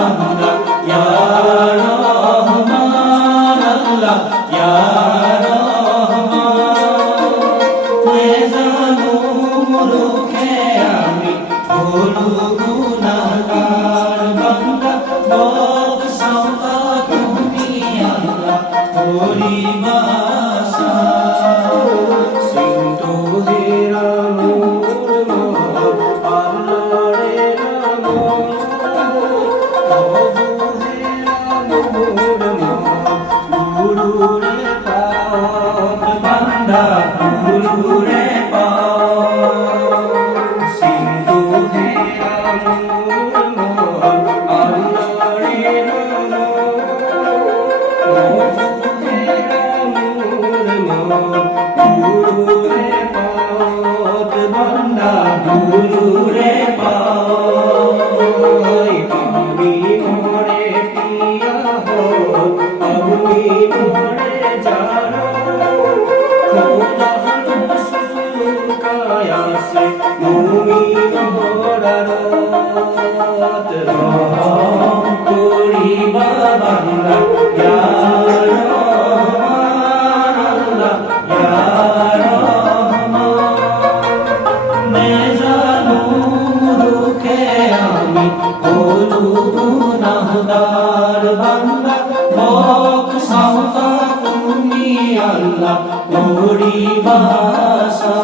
বান্দা ইয়া রহমান আল্লাহ ইয়া রহমান এ জানুম রুখে আমি ভুলু গুনাহগার বান্দা বখশাও তুমি আল্লাহ পরিবাসা সিন্ধু হেরা গুরুরে সিন্ধু হেরা গুরুরে পদ বান্দা গুরুরে পাই আমি মোরে পিয়া হো আমি মোরে জানো খোদা রসূল কায়া সে মুমিন রাত রহম করিবা বান্দা ইয়া রহমান আল্লাহ ইয়া রহমান মে জানুম রুখে আমি ভুলু গুনাহগার বান্দা বখশাও তুমি আল্লাহ পরিবাসা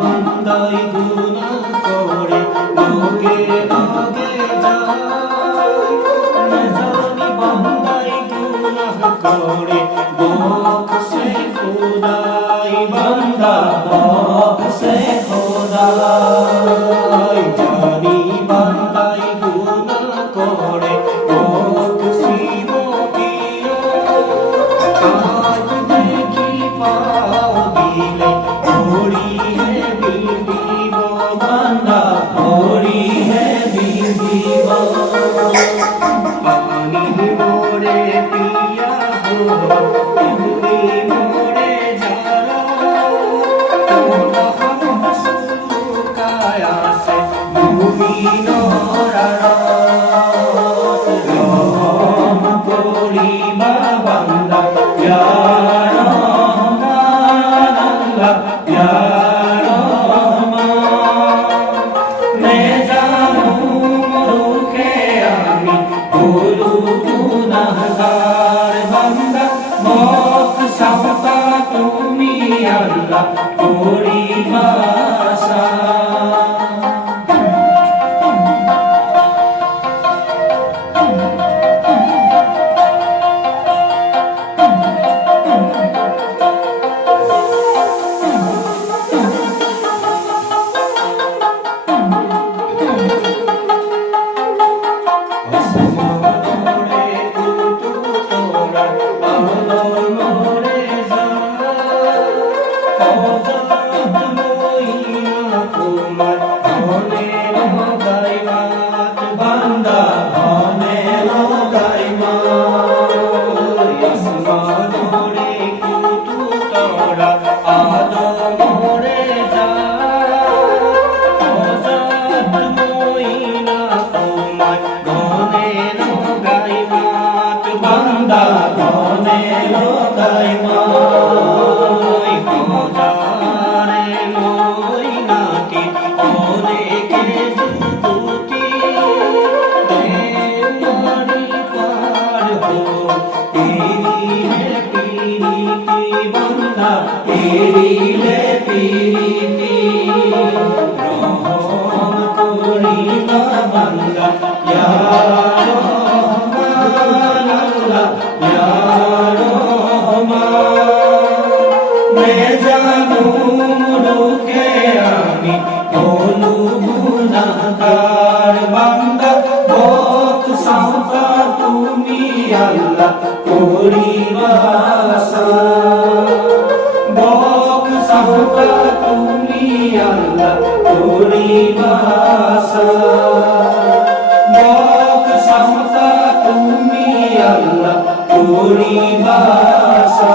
বান্দাই গুনাহ করে লোকে লগে যায় জানি বান্দাই গুনাহ করে বখশে খোদাই বান্দা বখশে খোদাই জানি বান্দাই গুনাহ করে বখশিব কিও আজ দেখি পাও দিলে थोड़ी है बीबी वो बंदा थोड़ी है बीबी वो पानी मोरे पिया हो तुमी मोरे जानो हम सुकाया से मुमीनो रात राम कोरी बंदा या या रहमान मैं जानूं रूखे आमी भूलू गुनाहगार बंदा बखशाओ तुमी अल्लाह परिबासा बंदा धने लोकाई माई जाने लोई नाटी ओने के जुबुती देवानी पार हो तेरी है पीरीती बंदा तेरी ले पीरीती रहम कोरी बंदा यार मैं जानूं रूखे आमी भूलू गुनाहगार बंदा बखशाओ तुमी अल्लाह परिबासा बखशाओ तुमी अल्लाह করিবাসা বক সামতা তুমি আল্লাহ করিবাসা